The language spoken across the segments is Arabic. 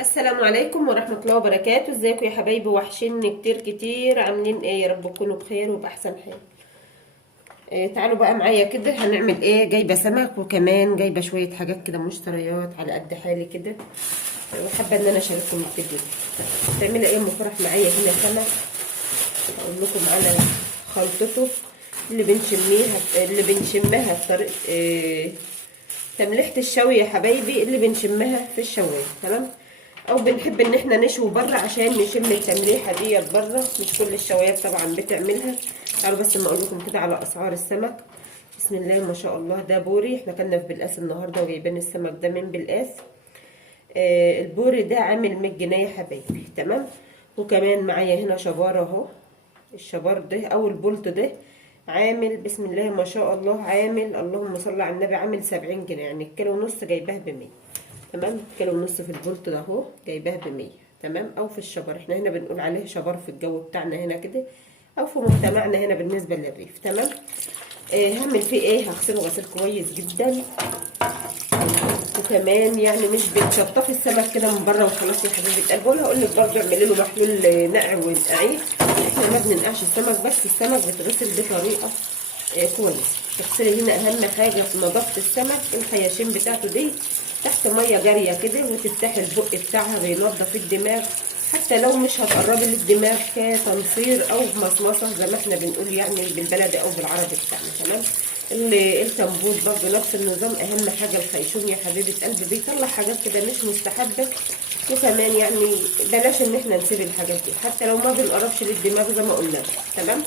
السلام عليكم ورحمة الله وبركاته. ازيكم يا حبايبي؟ وحشني كتير كتير. عاملين ايه؟ يا رب تكونوا بخير وبأحسن حال. تعالوا بقى معايا كده. هنعمل ايه؟ جايبة سمك وكمان جايبة شوية حاجات كده مشتريات على قد حالي كده، وحابة ان انا اشارككم الفيديو ده. تعملي ايه؟ فرح معايا هنا سمك. اقول لكم على خلطته اللي بنشمها بطريقة تمليحة الشوي يا حبايبي، اللي بنشمها في الشوايه. تمام؟ او بنحب ان احنا نشوي بره عشان نشم التمليحه ديت بره. مش كل الشوايات طبعا بتعملها. تعالوا بس ما اقول لكم كده على اسعار السمك. بسم الله ما شاء الله. ده بوري، احنا كنا في بلقاس النهارده وجايبين السمك ده من بلقاس. البوري ده عامل 100 جنيه يا حبايبي. تمام؟ وكمان معايا هنا شبار اهو. الشبار ده او البولت ده عامل بسم الله ما شاء الله، عامل اللهم صل على النبي، عامل 70 جنيه، يعني الكيلو ونص جايباه ب100. تمام؟ كيلو ونص في البولت ده اهو جايباه ب100. تمام؟ او في الشبر، احنا هنا بنقول عليه شبر في الجو بتاعنا هنا كده، او في مجتمعنا هنا بالنسبه للريف. تمام؟ هعمل فيه ايه؟ هغسله غسيل كويس جدا. وكمان يعني مش بتشطفي السمك كده من بره وخلاص يا حبيبه قلبي، ولا هقول لك برضه اعملي له محلول نقع ونقعيه. احنا ما بننقعش السمك، بس السمك بيتغسل بطريقه كويس. تغسلي هنا اهم حاجه في نظافه السمك الخياشيم بتاعته دي تحت ميه جاريه كده، وتفتحي البق بتاعها بينضف الدماغ. حتى لو مش هتقربي للدماغ كتنصير او مصمصه زي ما احنا بنقول يعني بالبلدي او بالعربي بتاعنا. تمام؟ الكمبوت برضه نفس النظام. اهم حاجه الخيشوم يا حبيبه قلبي، بيطلع حاجات كده مش مستحبه. وكمان يعني بلاش ان احنا نسيب الحاجات دي حتى لو ما بنقربش للدماغ زي ما قلنا. تمام؟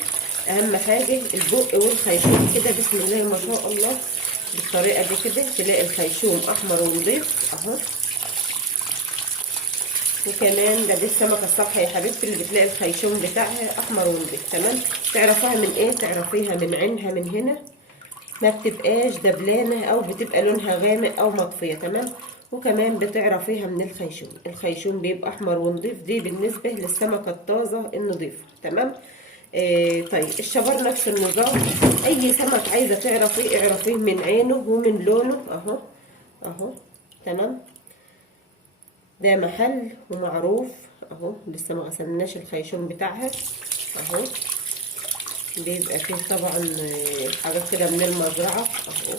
اهم حاجه البق والخيشوم كده بسم الله ما شاء الله. بالطريقه دي كده تلاقي الخيشوم احمر ونضيف اهو. وكمان ده السمكه الصبحه يا حبيبتي اللي بتلاقي الخيشوم بتاعها احمر ونضيف. تمام؟ تعرفيها من ايه؟ تعرفيها من عينها من هنا، ما بتبقاش دبلانه او بتبقى لونها غامق او مطفيه. تمام؟ وكمان بتعرفيها من الخيشوم. الخيشوم بيبقى احمر ونضيف، دي بالنسبه للسمكه الطازه النضيفه. تمام؟ طيب الشبار نفس النظام. اي سمك عايزه تعرفيه اعرفيه من عينه ومن لونه اهو اهو. تمام؟ ده محل ومعروف اهو. لسه ما غسلناش الخيشوم بتاعها اهو. بيبقى فيه طبعا حاجات كده من المزرعه اهو.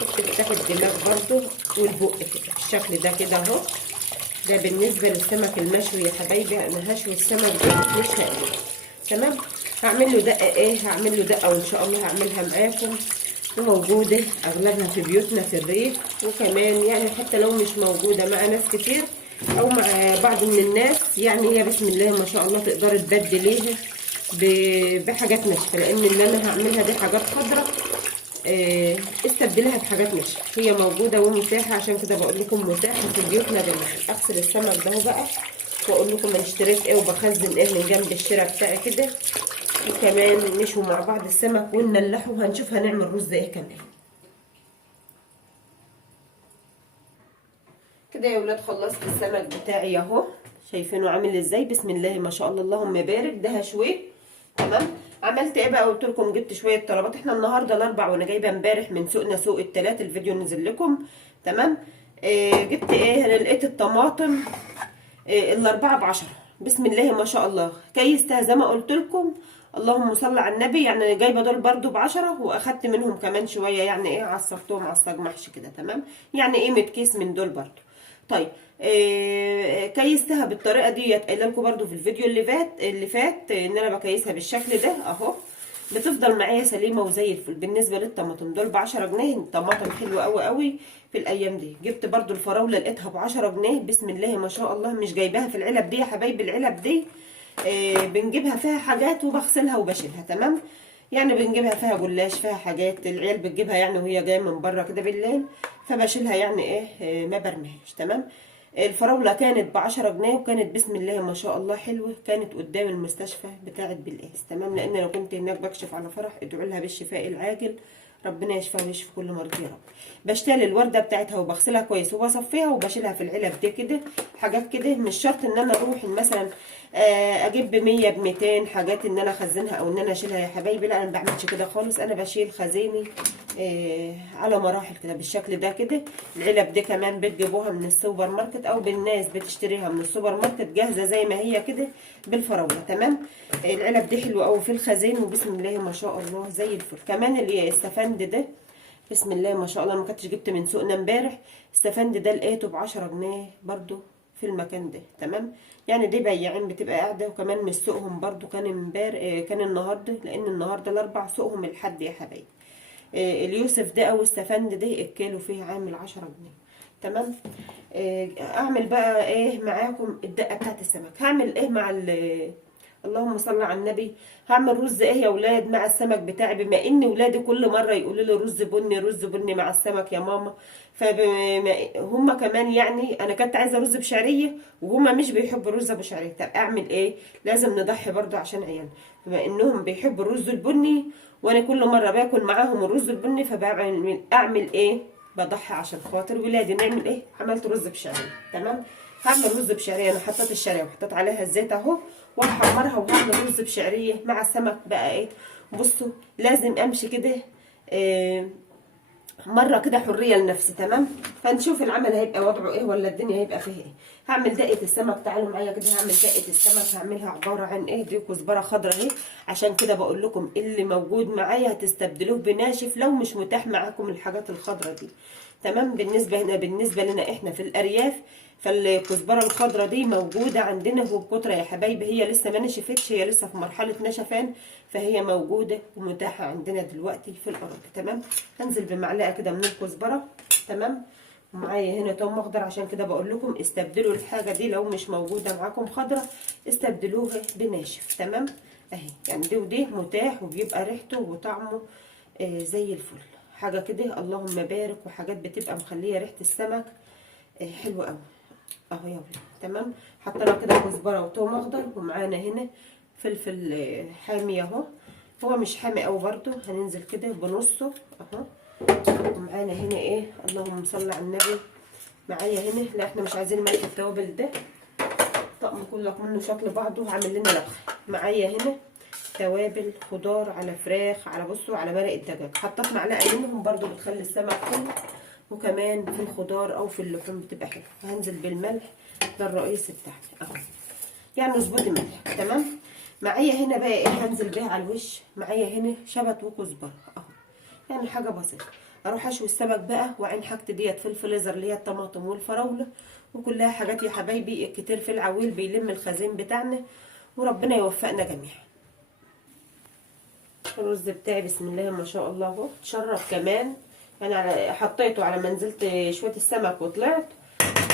بتفتح الدماغ برضو والبق كده بالشكل ده كده اهو. ده بالنسبه للسمك المشوي يا حبايبي. انا هشوي السمك ده مش هقليه. تمام؟ هعمل له دقه ايه؟ هعمل له دقه وان شاء الله هعملها معاكم، وموجوده اغلبها في بيوتنا في الريف. وكمان يعني حتى لو مش موجوده مع ناس كتير او مع بعض من الناس، يعني هي بسم الله ما شاء الله تقدري تبدليها بحاجات ناشفه، لان اللي انا هعملها دي حاجات خضراء. استبدلها بحاجات ناشفه، هي موجوده ومتاحه، عشان كده بقول لكم متاحه في بيوتنا دايما. اغسل السمك ده بقى واقول لكم انا اشتريت ايه وبخزن ايه من جنب الشراء بتاعي كده. وكمان نشوي مع بعض السمك ونملحه، وهنشوف هنعمل رز ايه كمان. كده يا ولاد خلصت السمك بتاعي اهو. شايفينه عامل ازاي؟ بسم الله ما شاء الله اللهم بارك. ده هشويه. تمام؟ عملت ايه بقى؟ قلت لكم جبت شويه طلبات. احنا النهارده الاربع وانا جايبه امبارح من سوقنا سوق التلات، الفيديو نزل لكم. تمام؟ جبت ايه؟ انا لقيت الطماطم الاربعه ب10. بسم الله ما شاء الله. كيستها زي ما قلت لكم، اللهم صل على النبي. يعني جايبه دول برضو ب10، واخدت منهم كمان شويه، يعني ايه عصرتهم عصاج محشي كده. تمام؟ يعني قيمه كيس من دول برضو. طيب كيستها بالطريقه ديت، قايله لكم برضو في الفيديو اللي فات ان انا بكيسها بالشكل ده اهو. بتفضل معايا سليمه وزي الفل. بالنسبه للطماطم دول ب10 جنيه. طماطم حلوه قوي قوي في الايام دي. جبت برضو الفراوله لقيتها ب10 جنيه. بسم الله ما شاء الله. مش جايباها في العلب دي يا حبايبي. العلب دي بنجيبها فيها حاجات وبغسلها وبشيلها. تمام؟ يعني بنجيبها فيها جلاش، فيها حاجات العيال بتجيبها يعني وهي جايه من بره كده بالليل، فبشيلها يعني ايه ما برميهاش. تمام؟ الفراوله كانت ب10 جنيه، وكانت بسم الله ما شاء الله حلوه. كانت قدام المستشفى بتاعه بلقاس. تمام؟ لان انا كنت هناك بكشف على فرح، ادعوا لها بالشفاء العاجل ربنا يشفيها ويشفي كل مرضى يا رب. بشتري الورده بتاعتها وبغسلها كويس وبصفيها وبشيلها في العلب دي كده. حاجات كده مش شرط ان انا اروح مثلا اجيب ب100 ب200 حاجات ان انا اخزنها او ان انا اشيلها يا حبايبي. لا انا ما بعملش كده خالص. انا بشيل خزيني على مراحل كده بالشكل ده كده. العلب دي كمان بتجيبوها من السوبر ماركت او بالناس بتشتريها من السوبر ماركت جاهزه زي ما هي كده بالفراوله. تمام. العلب دي حلوه قوي في الخزين وبسم الله ما شاء الله زي الفل. كمان السفند ده بسم الله ما شاء الله ما كنتش جبت من سوقنا امبارح. السفند ده لقيته ب10 جنيه برضو في المكان ده. تمام. يعني دي بياعين بتبقى قاعده. وكمان من سوقهم برضو كان امبارح كان النهارده لان النهارده الاربع سوقهم الحد يا حبايبي. اليوسف ده او السفند ده الكيلو فيه عامل 10 جنيه. تمام. اعمل بقى ايه معاكم الدقه بتاعت السمك. هعمل ايه مع اللهم صل على النبي. هعمل رز ايه يا ولاد مع السمك بتاعي. بما ان ولادي كل مره يقولوا لي رز بني رز بني مع السمك يا ماما. فهم كمان يعني انا كنت عايزه رز بشعريه وهم مش بيحبوا الرز ابو شعريه. طب اعمل ايه؟ لازم نضحي برضو عشان عيال. بما انهم بيحبوا الرز البني وانا كل مره باكل معاهم الرز البني فبعمل اعمل ايه؟ بضحي عشان خاطر ولادي. نعمل ايه؟ عملت رز بشعريه. تمام. هعمل رز بشعريه. انا حطيت الشعريه وحطيت عليها الزيت اهو وهحمرها وهعمل رز بشعريه مع السمك بقى ايه. بصوا لازم امشي كده مره كده حريه لنفسي. تمام. فنشوف العمل هيبقى وضعه ايه ولا الدنيا هيبقى فيها ايه. هعمل دقه السمك. تعالوا معايا كده. هعمل دقه السمك. هعملها عباره عن ايه. دي كزبره خضراء اهي. عشان كده بقول لكم اللي موجود معايا هتستبدلوه بناشف لو مش متاح معاكم الحاجات الخضراء دي. تمام. بالنسبه لنا احنا في الارياف فالكزبره الخضراء دي موجوده عندنا وبكتره يا حبايبي. هي لسه ما نشفتش. هي لسه في مرحله نشفان. فهي موجوده ومتاحه عندنا دلوقتي في الارض. تمام. هنزل بمعلقه كده من الكزبره. تمام. ومعايا هنا توم اخضر. عشان كده بقول لكم استبدلوا الحاجه دي لو مش موجوده معاكم خضراء استبدلوها بناشف. تمام. اهي يعني دي ودي متاح وبيبقى ريحته وطعمه زي الفل. حاجه كده اللهم بارك. وحاجات بتبقى مخليه ريحه السمك حلوه قوي اهو يا ولاد. تمام. حطينا كده كزبره وتوم اخضر. ومعانا هنا فلفل حامي اهو. هو مش حامي قوي برده. هننزل كده بنصه اهو. ومعانا هنا ايه اللهم صل على النبي. معايا هنا لا احنا مش عايزين ملح التوابل ده. طقم كله منه شكل بعضه. هعمل لنا لبخه. معايا هنا توابل خضار على فراخ على بصوا على مرق الدجاج. حطيت معلقه منهم برده بتخلي السمك حلو. وكمان في الخضار او في اللحوم بتبقى حلوه. هنزل بالملح ده الرئيسي بتاعنا اهو. يعني اظبطي ملح. تمام. معايا هنا بقى ايه هنزل بيها على الوش. معايا هنا شبت وكزبره اهو. يعني حاجه بسيطه. اروح اشوي السمك بقى وعين حاجتي ديت في الفريزر اللي هي الطماطم والفراوله. وكلها حاجات يا حبايبي. الكتير في العويل بيلم الخزين بتاعنا. وربنا يوفقنا جميعا. الرز بتاعي بسم الله ما شاء الله اهو اتشرب كمان. يعني حطيته على ما نزلت شويه السمك وطلعت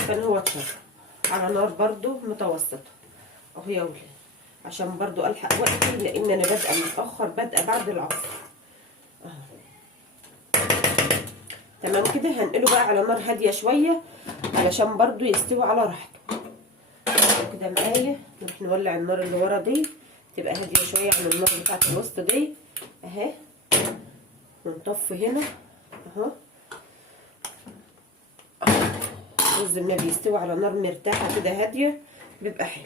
كان هو اتشرب على نار برده متوسطه اهو يا ولاد. عشان برده الحق وقتي لان انا بادئه متاخر. بادئه بعد العصر اهو. تمام كده. هنقله بقى على نار هاديه شويه علشان برده يستوي على راحته كده معايا. نروح نولع النار اللي ورا دي تبقى هاديه شويه عن النار بتاعت الوسط دي اهي. ونطفي هنا اهو. الرز لما بيستوي على نار مرتاحه كده هاديه بيبقى حلو.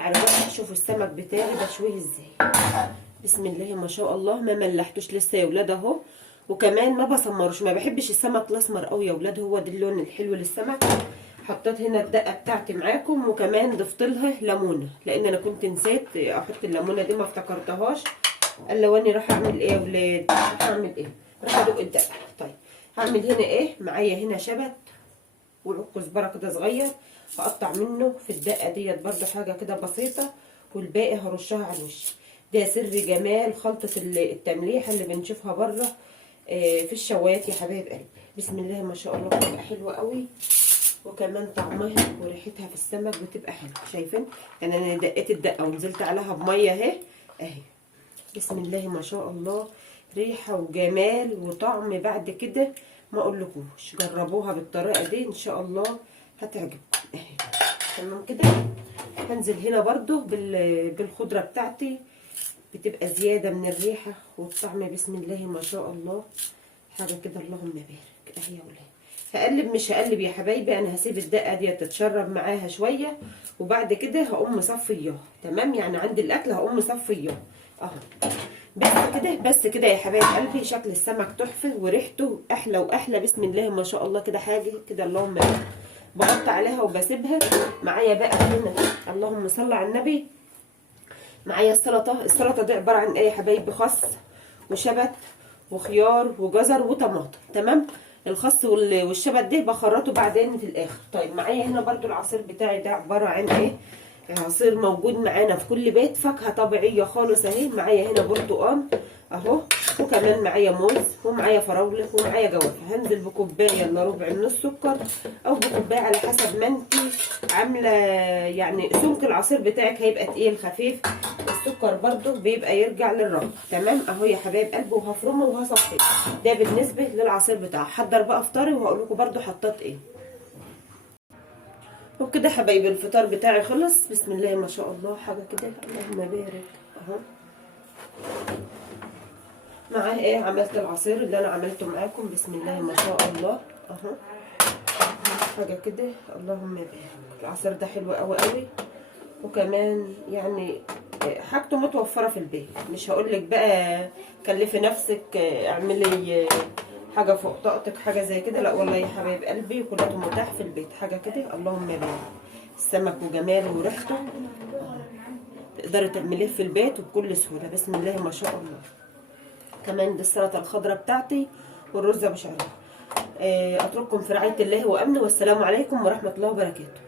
على بقى شوفوا السمك بتاعي بشويه ازاي. بسم الله ما شاء الله. ما ملحتوش لسه يا ولاد اهو. وكمان ما بسمروش. ما بحبش السمك الاسمر قوي يا ولاد. هو ده اللون الحلو للسمك. حطيت هنا الدقه بتاعتي معاكم. وكمان ضفت لها ليمونه لان انا كنت نسيت احط الليمونه دي ما افتكرتهاش الا واني راح اعمل ايه يا ولاد. راح اعمل ايه. راح ادق الدقه. طيب هعمل هنا ايه. معايا هنا شبت وعود كزبره كده صغير. هقطع منه في الدقه ديت برده حاجه كده بسيطه. والباقي هرشها على الوش. ده سر جمال خلطه التمليحه اللي بنشوفها بره في الشوايات يا حبايب قلبي. بسم الله ما شاء الله بتبقى حلوه قوي. وكمان طعمها وريحتها في السمك بتبقى حلوه. شايفين يعني انا دقيت الدقه ونزلت عليها بميه اهي اهي. بسم الله ما شاء الله. ريحه وجمال وطعم بعد كده ما اقولكوش. جربوها بالطريقه دي ان شاء الله هتعجبكم اهي. تمام كده. هنزل هنا برده بالخضره بتاعتي بتبقى زياده من الريحه والطعم، بسم الله ما شاء الله، حاجه كده اللهم بارك اهي يا ولاد. هقلب مش هقلب يا حبايبي، انا هسيب الدقه دي تتشرب معاها شويه، وبعد كده هقوم مصفياها. تمام، يعني عند الاكل هقوم مصفياها اهو. بس كده يا حبايب قلبي، شكل السمك تحفه وريحته احلى واحلى، بسم الله ما شاء الله، كده حاجه كده اللهم بارك. بغطي عليها وبسيبها. معايا بقى هنا اللهم صل على النبي، معايا السلطه دي عباره عن ايه يا حبايبي؟ خس وشبت وخيار وجزر وطماطم. تمام، الخس والشبت ده بخرطه بعدين في الاخر. طيب معايا هنا برضو العصير بتاعي ده عباره عن ايه؟ عصير موجود معانا في كل بيت، فاكهه طبيعيه خالص اهي. معايا هنا برتقال اهو، وكمان معايا موز، ومعايا فراوله، ومعايا جوافه. هنزل بكوبايه الا ربع من السكر، او بكوبايه على حسب ما انت عامله، يعني سمك العصير بتاعك هيبقى تقيل خفيف، السكر برضو بيبقى يرجع للرغبه. تمام اهو يا حبايب قلبي، وهفرمه وهصفيه. ده بالنسبه للعصير بتاعه. حضر بقى افطاري وهقول لكم برضو حطيت ايه. وبكده يا حبايبي الفطار بتاعي خلص، بسم الله ما شاء الله، حاجه كده اللهم بارك اهو. معاه ايه؟ عملت العصير اللي انا عملته معاكم، بسم الله ما شاء الله اهو، حاجه كده اللهم بارك. العصير ده حلو قوي قوي، وكمان يعني حاجته متوفره في البيت. مش هقولك بقى كلفي نفسك اعملي حاجه فوق طاقتك، حاجه زي كده، لا والله يا حبايب قلبي، كلته متاح في البيت. حاجه كده اللهم بارك، السمك وجماله وريحته تقدري تعمليه في البيت وبكل سهوله، بسم الله ما شاء الله. كمان دي السلطه الخضراء بتاعتي والرز بشعريه. اترككم في رعايه الله وامنه، والسلام عليكم ورحمه الله وبركاته.